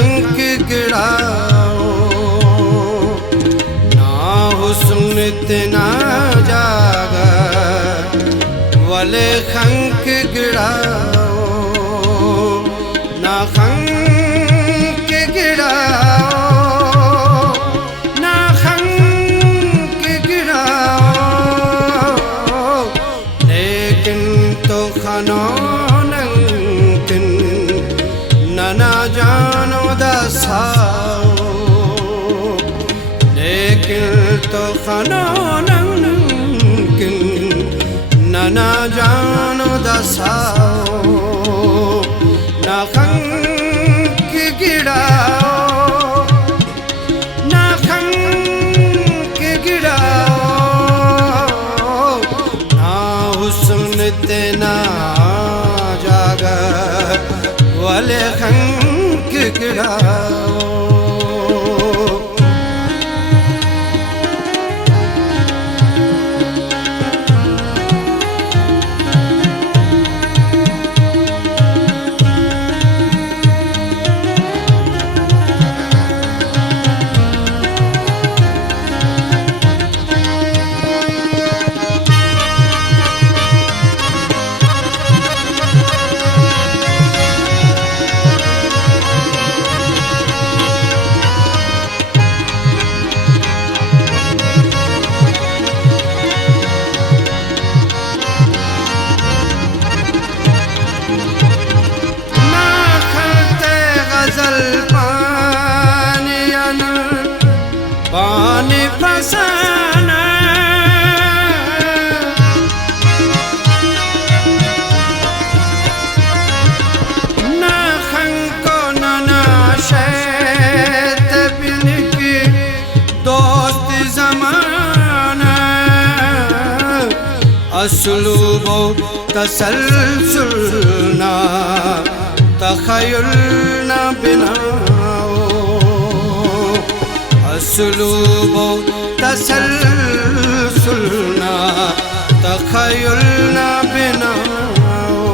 खंक गिड़ाओ, ना हुस्न ना जागा वाले खंक गिड़ाओ, ना खंक गिड़ाओ, ना खंक गिड़ाओ, लेकिन तो खनौनंकिन ना जानो दसाओ, लेकिन तो खनौनंकिन ना जानो दसाओ, ना खंक गिड़ाओ, ना खंक गिड़ाओ, ना हुस्न ना जागा वाले खंक गिड़ाओ। पानी फसाना ना खंको ना शैत बिन की दोस्त ज़माना, असलूबो तसलसल ना तखय्युल ना बिनाओ, असलूबो तसलसल ना तखय्युल ना बिनाओ,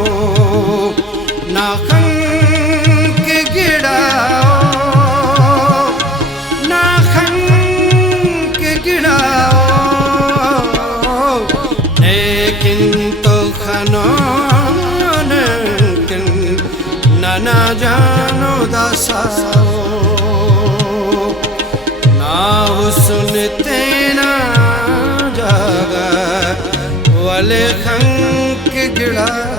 ना खंक गिड़ाओ, ना खंक गिड़ाओ, लेकिन तो खनौनंकिन ना जानो दसाओ, ना हुस्न ना जागा वाले खंक गिड़ाओ।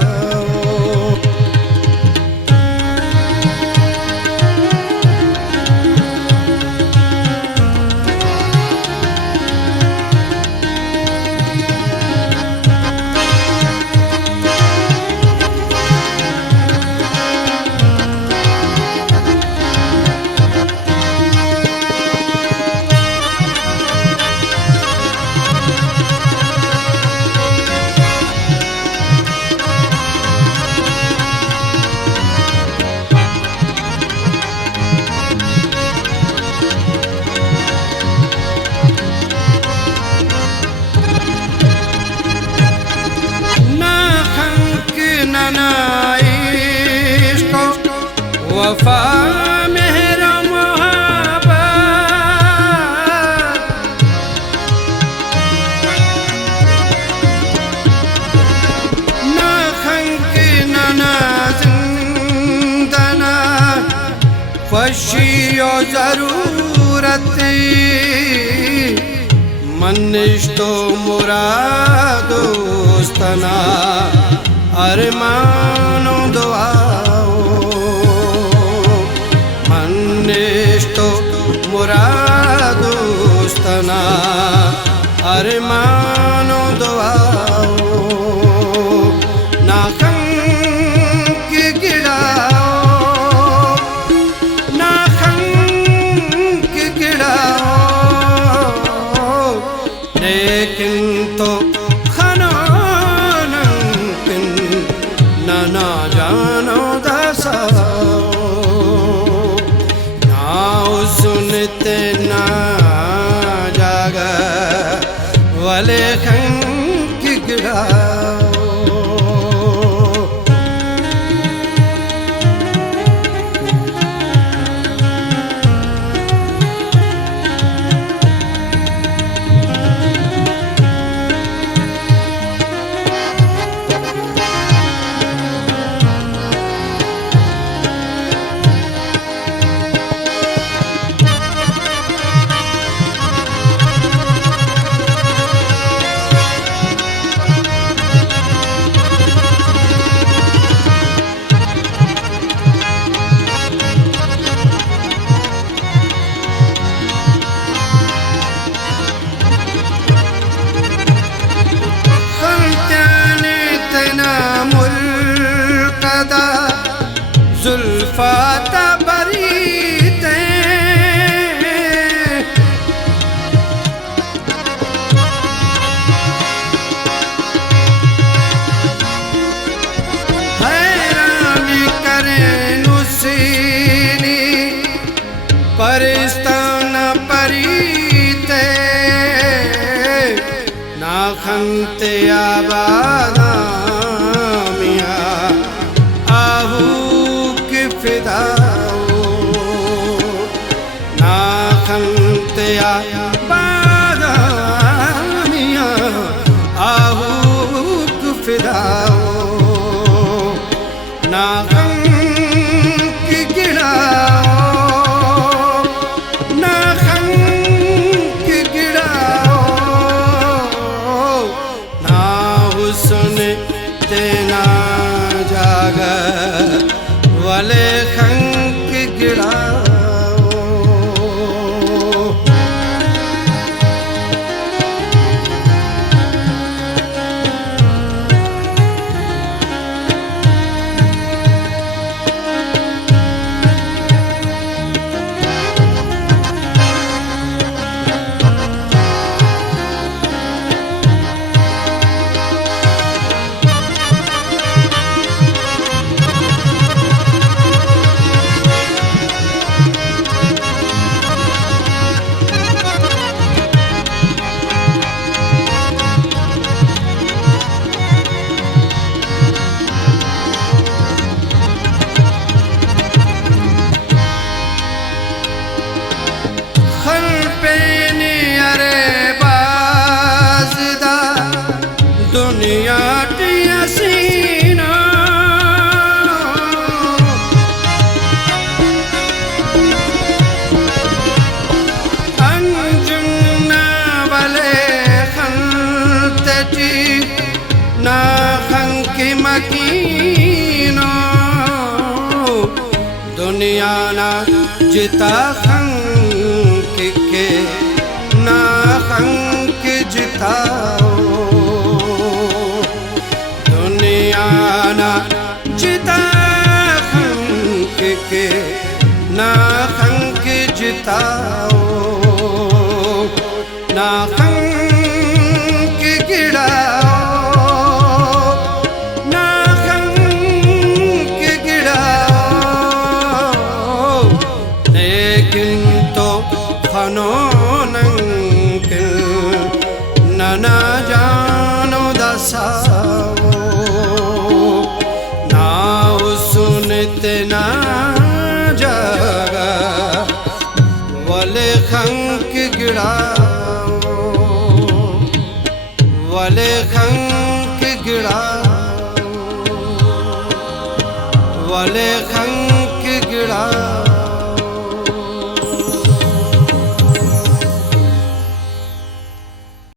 ना इश्क वफा मेहर मोहब्बत, ना खंक ना जिंदना ख्वाहिशी और ज़रूरत, मनिश्तो मुरादोस्तना अरमानो दुआओ, मनिश्तो मुरादोस्तना अरमानो दुआओ, ना खंक गिड़ाओ, ना खंक गिड़ाओ, लेकिन तो ना जानो दसाओ, ना हुस्न ना जागा वाले खंक गिड़ाओ। जुल्फात बरीते हैरानी करें नुसीनी परिस्तान परीते ना खंते आबादा मिया आहू की फिदाओ ना खंते आबादा मिया आहू की फिदाओ ना गम की गिराओ ना गम की गिराओ ना हुस्न तेना जागा वाले खंक गिराओ दुनिया टिया सीना अंजुम वाले खंतटी ना खंकी मकीनो दुनिया ना जिता खंक के ना खंक जिताओ ना जिता खंक के ना खंक जिताओ ना खंक गिराओ ना खंक गिराओ लेकिन तो खनो नंक ना जानो दसाओ ना जागा वाले खंक गिराओ वाले खंक गिराओ वाले खंक